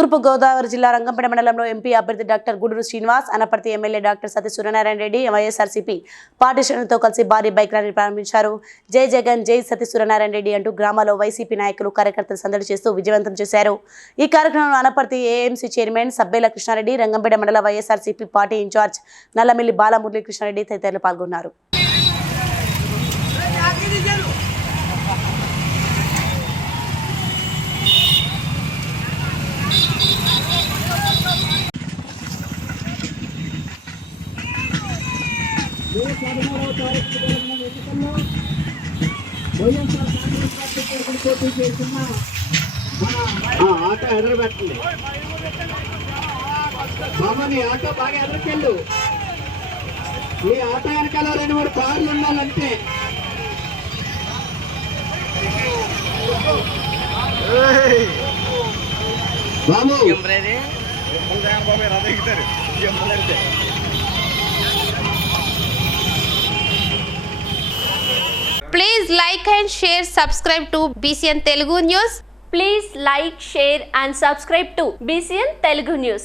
తూర్పు గోదావరి జిల్లా రంగంపేట మండలంలో ఎంపీ అభ్యర్థి doctor Guduru Srinivas, Anaparthi MLA doctor Satish Suryanarayana Reddy YSRCP party శ్రేణులతో కలిసి భారీ బైక్ ర్యాలీ ప్రారంభించారు. జై జగన్, జై సతీష్ సూర్యనారాయణ రెడ్డి అంటూ గ్రామాల్లో వైసీపీ నాయకులు, కార్యకర్తలు సందడి చేస్తూ విజయవంతం చేశారు. ఈ కార్యక్రమంలో అనపర్తి ఏఎంసీ చైర్మన్ సబ్బేల కృష్ణారెడ్డి, రంగంపేట మండల వైఎస్ఆర్సీపీ పార్టీ ఇన్ఛార్జ్ నల్లమిల్లి బాలమురళీ కృష్ణారెడ్డి తదితరులు పాల్గొన్నారు. ఆటో ఎదురు పెట్టండి బాబా, నీ ఆటో బాగా ఎదురుకెళ్ళు. నీ ఆటో వెనకాల 2-3 కార్లు ఉండాలంటే. బాబు Please like and share, subscribe to BCN Telugu News. Please like, share and subscribe to BCN Telugu News.